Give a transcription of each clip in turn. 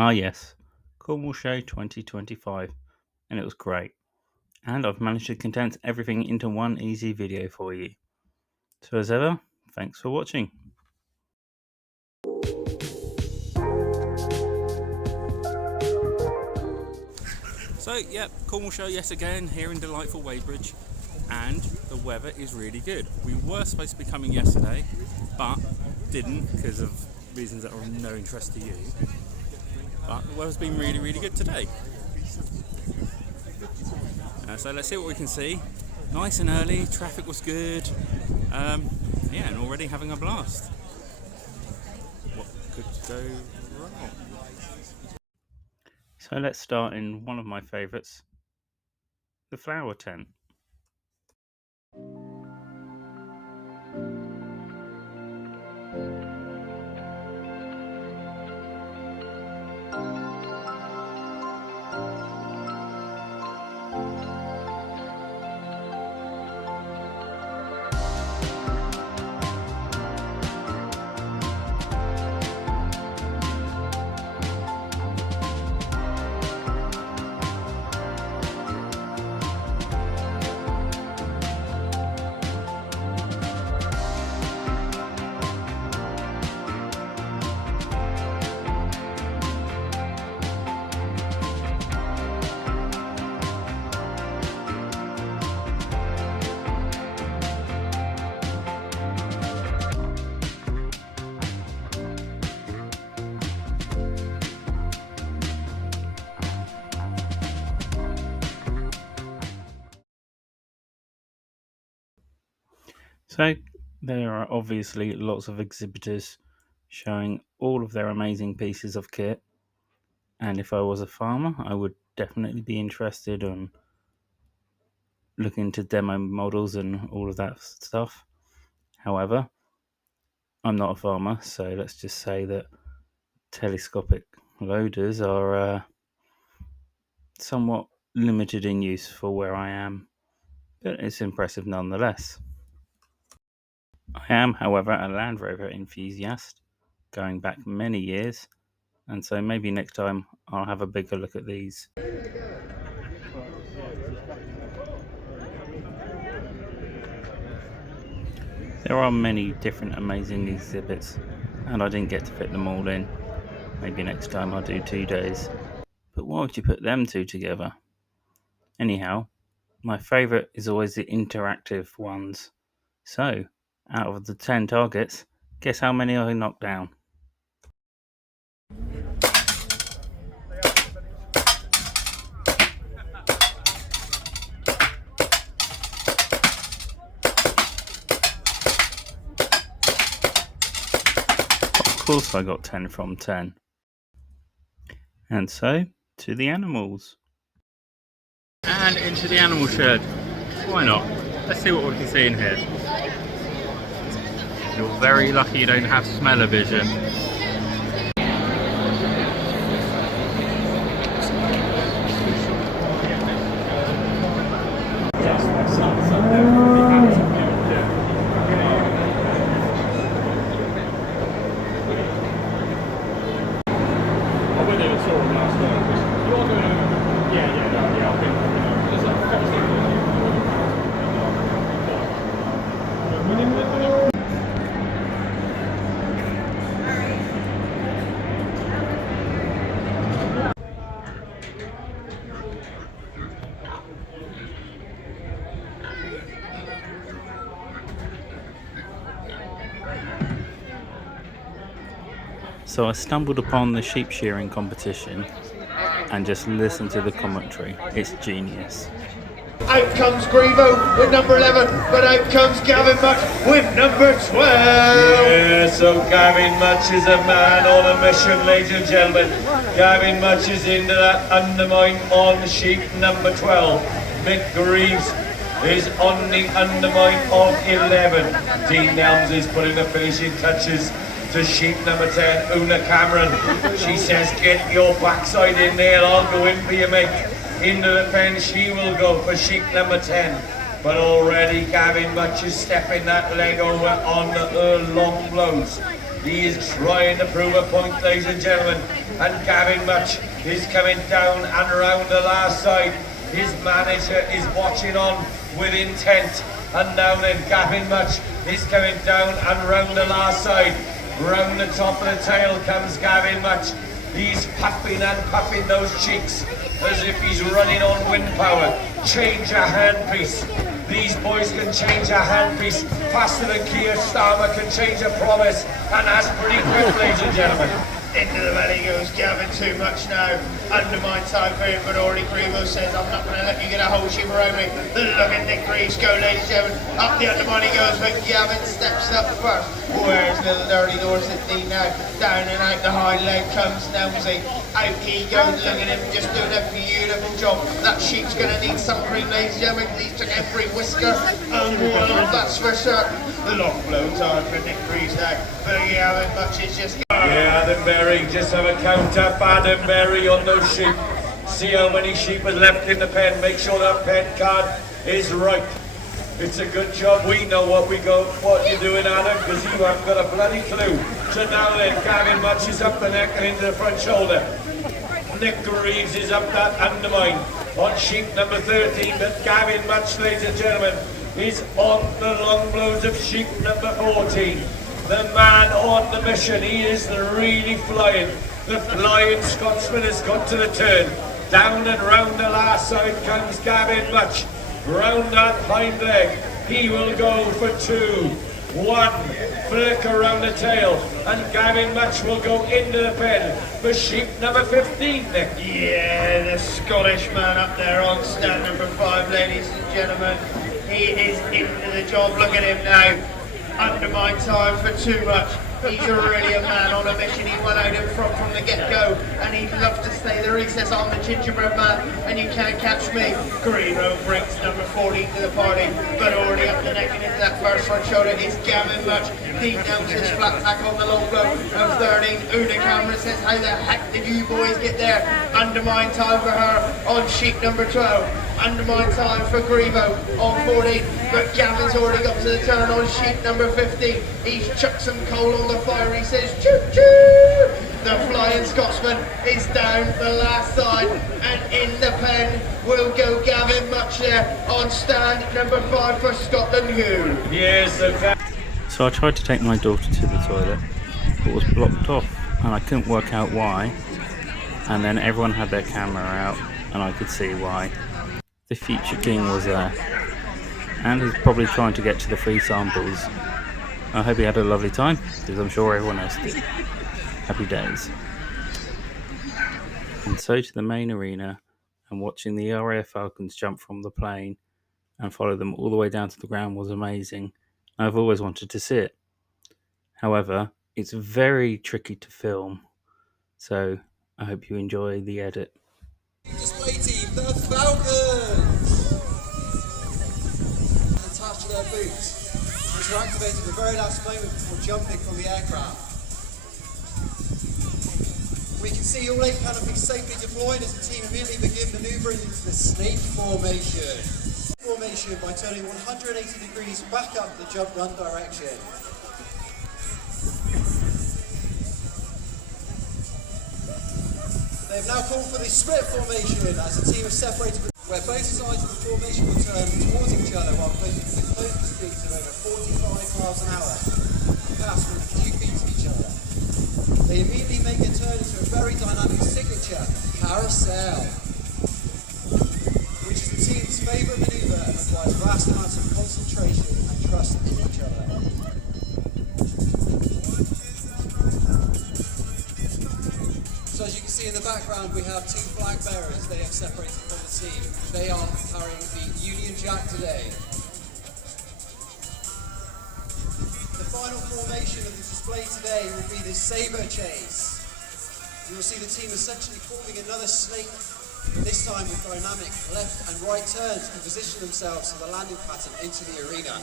Ah yes, Cornwall Show 2025, and it was great. And I've managed to condense everything into one easy video for you. So as ever, thanks for watching. So yep, Cornwall Show yet again here in delightful Weybridge, and the weather is really good. We were supposed to be coming yesterday, but didn't because of reasons that are of no interest to you. But the weather's been really good today. So let's see what we can see. Nice and early, traffic was good. Yeah, and already having a blast. What could go wrong? So let's start in one of my favourites, the flower tent. So there are obviously lots of exhibitors showing all of their amazing pieces of kit, and if I was a farmer I would definitely be interested in looking into demo models and all of that stuff. However, I'm not a farmer, so let's just say that telescopic loaders are somewhat limited in use for where I am, but it's impressive nonetheless. I am, however, a Land Rover enthusiast, going back many years, and so maybe next time I'll have a bigger look at these. There are many different amazing exhibits, and I didn't get to fit them all in. Maybe next time I'll do 2 days. But why would you put them two together? Anyhow, my favourite is always the interactive ones. So, out of the 10 targets, guess how many I knocked down? Of course I got 10 from 10. And so, to the animals. And into the animal shed. Why not? Let's see what we can see in here. You're very lucky you don't have smell-o-vision. So I stumbled upon the sheep shearing competition and just listened to the commentary. It's genius. Out comes Grievo with number 11, but out comes Gavin Much with number 12. Yeah, so Gavin Much is a man on a mission, ladies and gentlemen. Gavin Much is into that undermine on sheep number 12. Mick Greaves is on the undermine of 11. Dean Nelms is putting the finishing touches to sheep number 10, Una Cameron. She says, get your backside in there, I'll go in for you, mate. Into the pen she will go for sheep number 10. But already Gavin Much is stepping that leg over on her long blows. He is trying to prove a point, ladies and gentlemen. and Gavin Much is coming down and round the last side. His manager is watching on with intent. And now then, Gavin Much is coming down and round the last side. Round the top of the tail comes Gavin Much. He's puffing and puffing those cheeks as if he's running on wind power. Change a handpiece. These boys can change a handpiece faster than Keir Starmer can change a promise. And that's pretty quick, ladies and gentlemen. Into the valley goes Gavin too much now. Undermine time for him, but already Grebo says, I'm not going to let you get a whole sheep around me. Look at Nick Greaves go, ladies and gentlemen. Up the undermine he goes, but Gavin steps up first. Where's little dirty Dorset D now? Down and out the high leg comes Nelmsey. Out he goes, look at him, just doing a beautiful job. That sheep's going to need some cream, ladies and gentlemen. He took every whisker and one off, that's for certain. The long blow time for Nick Greaves now. But Gavin Much is just... Yeah, Adam Berry, just have a count up Adam Berry on those sheep. See how many sheep are left in the pen. Make sure that pen card is right. It's a good job we know what you're doing, Adam, because you haven't got a bloody clue. So now then, Gavin Much is up the neck and into the front shoulder. Nick Greaves is up that undermine on sheep number 13, but Gavin Much, ladies and gentlemen, is on the long blows of sheep number 14. The man on the mission, he is really flying. The flying Scotsman has got to the turn. Down and round the last side comes Gavin Much. Round that hind leg, he will go for 2. 1, flick around the tail, and Gavin Much will go into the pen for sheep number 15, Nick. Yeah, the Scottish man up there on stand number 5, ladies and gentlemen. He is into the job, look at him now. Undermine time for too much. He's really a man on a mission. He went out in front from the get-go, and he loves to stay there. He says, I'm the gingerbread man, and you can't catch me. Greeno brings number 14 to the party, but already up the neck and into that first front shoulder is Gavin Much. Deep down his flat back on the long blow of 13. Una Cameron says, how the heck did you boys get there? Undermine time for her on sheep number 12. Undermine time for Grebo on 14, but Gavin's already got to the turn on sheep number 15. He's chucked some coal on the fire, he says, choo choo! The flying Scotsman is down the last side, and in the pen will go Gavin Much there on stand number 5 for Scotland Who. Yes, So I tried to take my daughter to the toilet, but was blocked off, and I couldn't work out why. And then everyone had their camera out, and I could see why. The future king was there, and he's probably trying to get to the free samples. I hope he had a lovely time, because I'm sure everyone else did. Happy days. And so to the main arena, and watching the RAF Falcons jump from the plane and follow them all the way down to the ground was amazing. I've always wanted to see it. However, it's very tricky to film, so I hope you enjoy the edit. Display team, the Falcons! Attached to their boots, which were activated at the very last moment before jumping from the aircraft. We can see all 8 canopies safely deployed as the team immediately begin manoeuvring into the snake formation. Formation by turning 180 degrees back up the jump run direction. They've now called for the split formation as the team have separated, where both sides of the formation will turn towards each other while closing to the closest speeds of over 45 miles an hour and pass from a few feet to each other. They immediately make a turn into a very dynamic signature carousel, which is the team's favourite manoeuvre and requires vast amounts of concentration and trust in each other. So as you can see in the background, we have 2 flag bearers. They have separated from the team. They are carrying the Union Jack today. The final formation of the display today will be the saber chase. You will see the team essentially forming another snake, this time with dynamic left and right turns to position themselves for the landing pattern into the arena.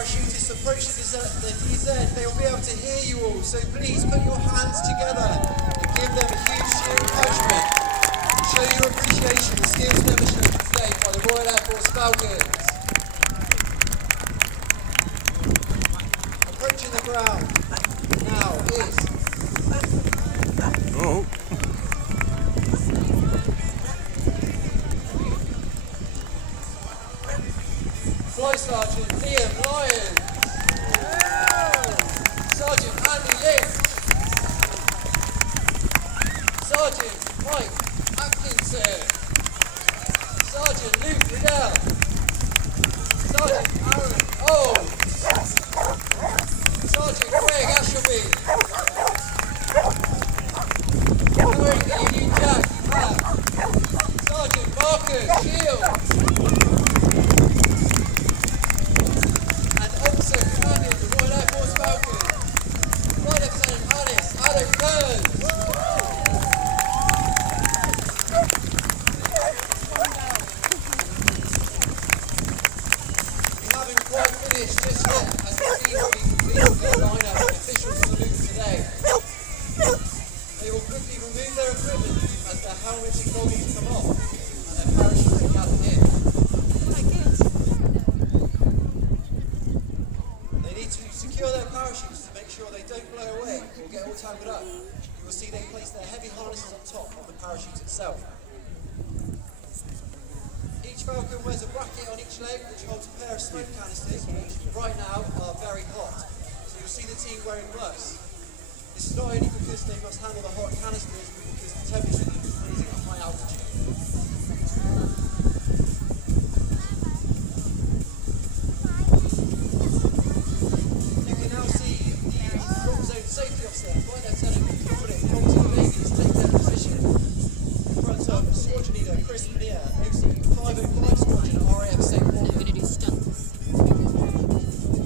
parachutists approach the DZ, they will be able to hear you all, so please put your hands together and give them a huge cheer encouragement. Show your appreciation and skills demonstrated today by the Royal Air Force Falcons. Approaching the ground now is... Oh. Flight Sergeant Liam Lyons, Sergeant Andy Lynch, Sergeant Mike Atkinson, Sergeant Luke Riddell, Sergeant Aaron Old, Sergeant Craig Ashelby, wearing the Union Jack you have Sergeant Marcus Shields, Officer Commanding the Royal Air Force Falcons, Flight Lieutenant Alice Adam Burns. We haven't quite finished just yet, as the team will be completing their lineup and official salute today. They will quickly remove their equipment as their helmets and goggles come off and their parachutes are gathered in. Secure their parachutes to make sure they don't blow away or get all tangled up. You will see they place their heavy harnesses on top of the parachute itself. Each Falcon wears a bracket on each leg which holds a pair of smoke canisters which right now are very hot. So you'll see the team wearing gloves. This is not only because they must handle the hot canisters but because the temperature is freezing at high altitude. Safety officer, Flight Lieutenant Corbett, Compton Davies take their position in front of Squadron Leader Chris Mania, OC 505 Squadron at RAF Sec 1. We're going to do stunts.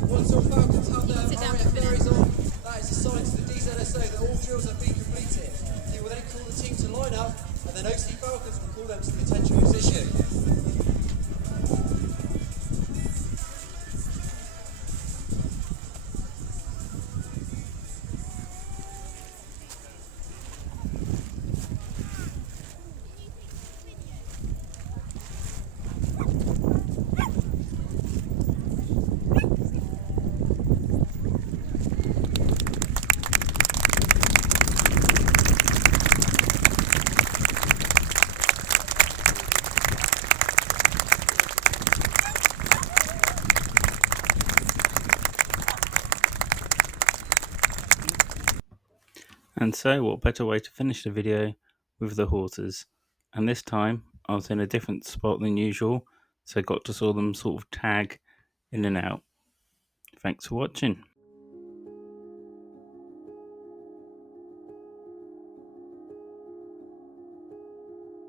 Once all Falcons have their RAF berries on, that is a sign to the DZSO that all drills have been completed. He will then call the team to line up, and then OC Falcons will call them to the attention position. And so, what better way to finish the video with the horses? And this time, I was in a different spot than usual, so I got to saw them sort of tag in and out. Thanks for watching.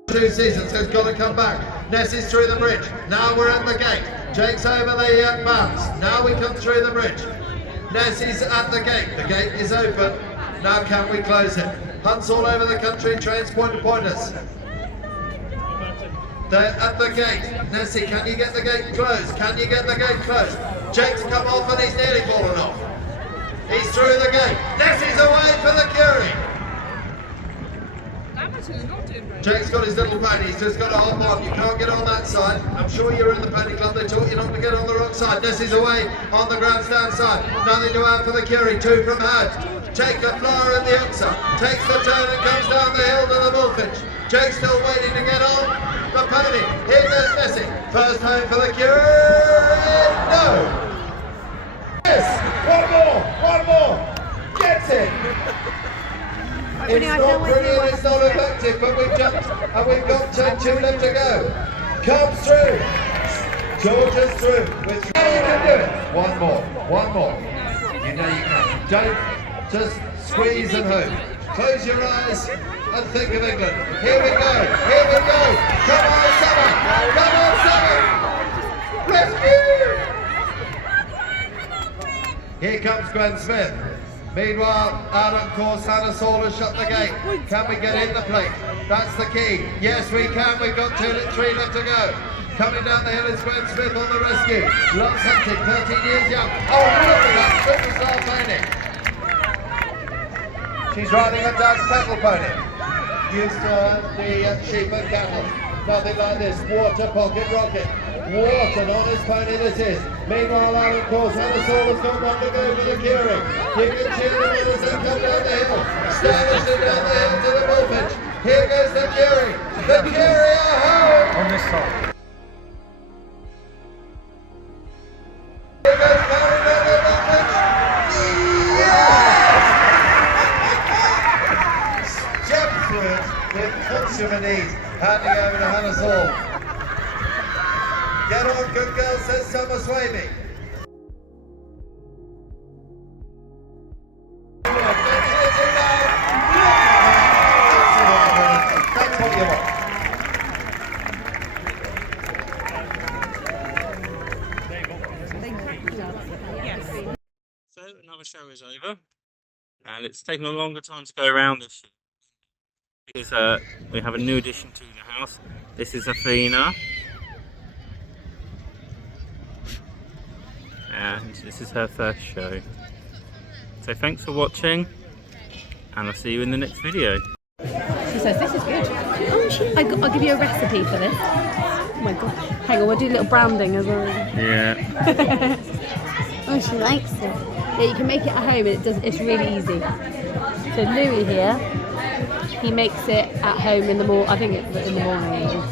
Two seasons has got to come back. Nessie's through the bridge. Now we're at the gate. Jake's over the bands. Now we come through the bridge. Nessie's at the gate. The gate is open. Now can we close it? Hunts all over the country, trains point to pointers. They're at the gate. Nessie, can you get the gate closed? Can you get the gate closed? Jake's come off and he's nearly fallen off. He's through the gate. Nessie's away for the Curie. Jake's got his little boat, he's just got to hop on. You can't get on that side. I'm sure you're in the Penny Club, they taught you not to get on the wrong side. Nessie's away on the grandstand side. Nothing to add for the Curie, two from Hurd. Jake the flyer in the Uxer. Takes the turn and comes down the hill to the Bullfinch. Jake's still waiting to get on the pony. Here goes Nessie. First home for the Curie. No! Yes! One more! Gets it! It's not brilliant, it's not effective, but we've jumped and we've got two left to go. Comes through. Georgia's through. You can do it. One more. You know you can. Don't just squeeze and hope. Close your eyes and think of England. Here we go. Come on, Seven. Rescue! Here comes Gwen Smith. Meanwhile, out on course, Hannah Saul has shut the gate. Can we get in the plate? That's the key. Yes, we can. We've got 3 left to go. Coming down the hill is Gwen Smith on the rescue. Loves hunting, 13 years young. Oh, look at that superstar pony. She's riding a Dutch cattle pony. Used to the sheep and cattle. Nothing like this. Water pocket rocket. What an honest pony this is. Meanwhile, Alan Course, Hanasaurus got one to go for the Curie. You can cheer the winners and come down the hill. Stylishly down the hill to the Bullfinch. Here goes the Curie. The Curie are home. On this side. Here goes Karen down the Bullfinch. Yes! Jumped through it with consummate ease. Handing over to Hanasaur. Get on, good girl, says Summer Swavey. That's what you want. So another show is over, and it's taken a longer time to go around this year because we have a new addition to the house. This is Athena. And this is her first show. So thanks for watching, and I'll see you in the next video. She says this is good. Oh, I'll give you a recipe for this. Oh my gosh. Hang on, we'll do a little branding as well. Yeah. Oh, she likes it. Yeah, you can make it at home, and it's really easy. So Louis here, he makes it at home in the morning. I think it's in the morning.